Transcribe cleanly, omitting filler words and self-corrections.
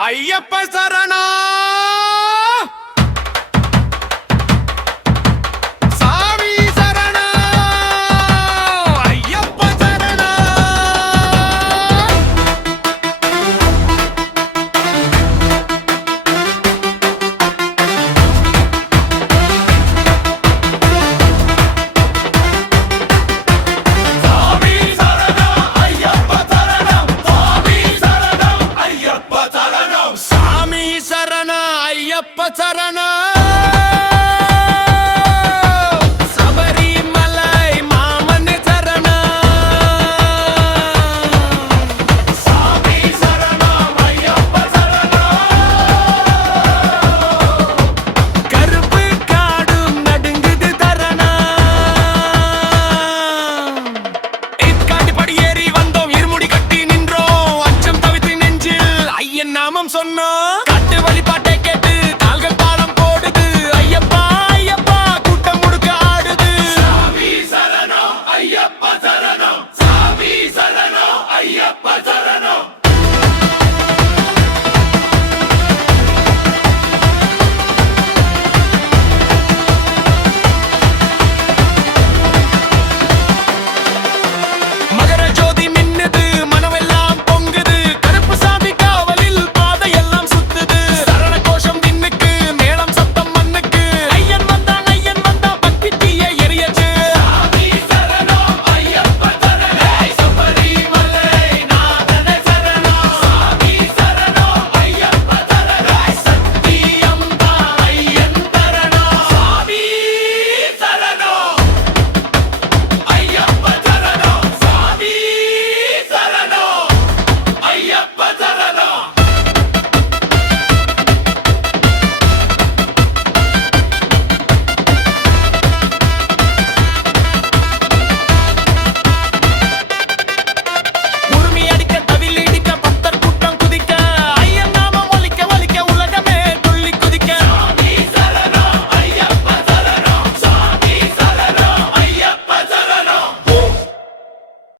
ஐயப்ப சரணா சாமி சரணா ஐயப்ப சரணா சாமி சரணம் ஐயப்ப சரணம் சாமி சரணம் ஐயப்ப சரணம் சாமி சரண ஐயப்ப சரண சபரிமலை மாமன் சரண சாமி சரணம் ஐயப்ப சரண கருப்பு காடும் நடுங்குது தரண இக்காட்டு படியேறி வந்தோம் இருமுடி கட்டி நின்றோம் அச்சம் தவித்து நெஞ்சில் ஐயன் நாமம் சொன்னோம் காட்டு வழிபாட்டு